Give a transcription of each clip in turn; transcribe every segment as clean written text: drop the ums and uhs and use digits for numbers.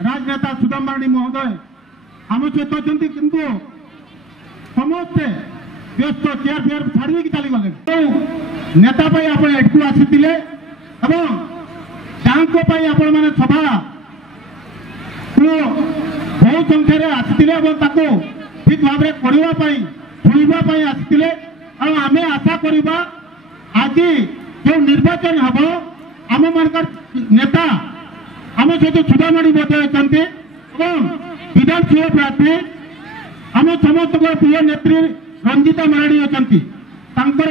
राजनेता सुदाम माराणी महोदय आम सहित अच्छा किंतु समस्ते व्यस्त चेयर फेयर छाड़ी चली गले नेता आप एटू आसी आपण मैंने सभा बहुत संख्यार आसी ठीक भाव में करने शुणापी आसी आम आशा करवा आज जो निर्वाचन हम आम मान नेता आम सहित सुधामणि अच्छा विधानसभा प्रार्थी आम समस्त प्रिय नेत्री रंजिता माराणी अच्छा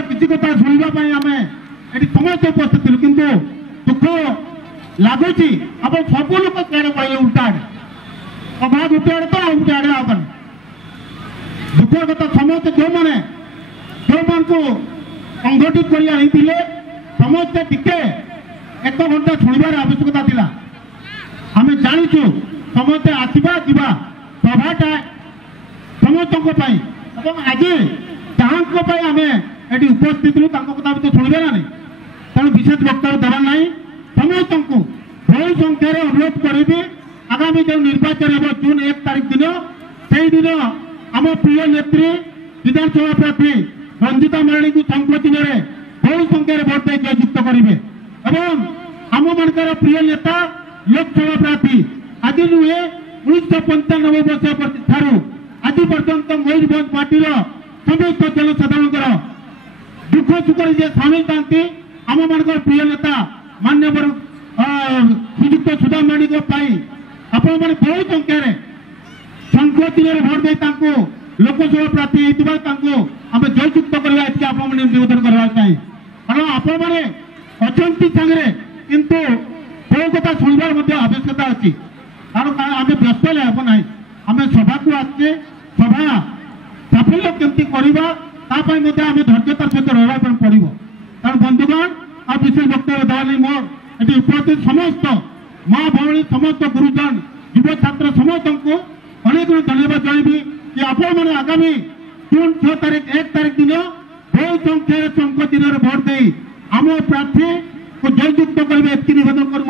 किसी कथा शुणापी आम ये समस्त उपस्थित थी किंतु दुख लगुच आप सब लोग कड़े पड़े उल्टा आड़े सभा गोटे आड़े तो गोटे आड़े आगे दुख कथा समस्त जो मैंने जो मान को संगठित कर समस्ते टिके 1 घंटा शुणवार आवश्यकता थी आम जाचु समस्ते आसवा जा सभाटा समस्त आज जहाँ आम ये उपस्थित कथा भी तो शुणे ना तेणु विशेष वक्तव्य देवार ना समस्त को बहु संख्यार अनुरोध करी आगामी जो निर्वाचन हम जून 1 तारीख दिन से दिन आम प्रिय नेत्री विधानसभा प्रार्थी रंजिता माराणी को संप्रचिन में बहु संख्यार भोट दे जययुक्त करेंगे आम मानकर प्रिय नेता लोकसभा प्रार्थी आज नुहे 1995 वर्ष ठारू आज पर्यंत मयूरभ पार्टी समस्त जनसाधारण दुख सुख सामिल था आम मानकर प्रिय नेता मान्यवर श्रीजुक्त सुदाम माराणी आपण मैंने बहुत संख्यार संख्या भोट दे लोकसभा प्रार्थी आम जययुक्त करवा आप निवेदन करवा चाहिए कारण आपण मैंने अच्छा सागर किंतु बहु कथा शुणवार आवश्यकता अच्छी कारण आम व्यस्त हम ना आम सभा को आसे सभा साफल्य केमती करवा आम धैर्यतार सहित रहा पड़ो कारण बंधुगण आ विशेष वक्तव्य देवा नहीं मोर ये उपस्थित समस्त माँ भौणी समस्त गुरुजन युव छात्र समस्त को अनेक धन्यवाद जनइबी कि आपण मैंने आगामी जून 6 तारीख 1 तारीख दिन बहु संख्यार संख्या दिन भोट दे आम प्रार्थी को जययुक्त करेंगे निवेदन कर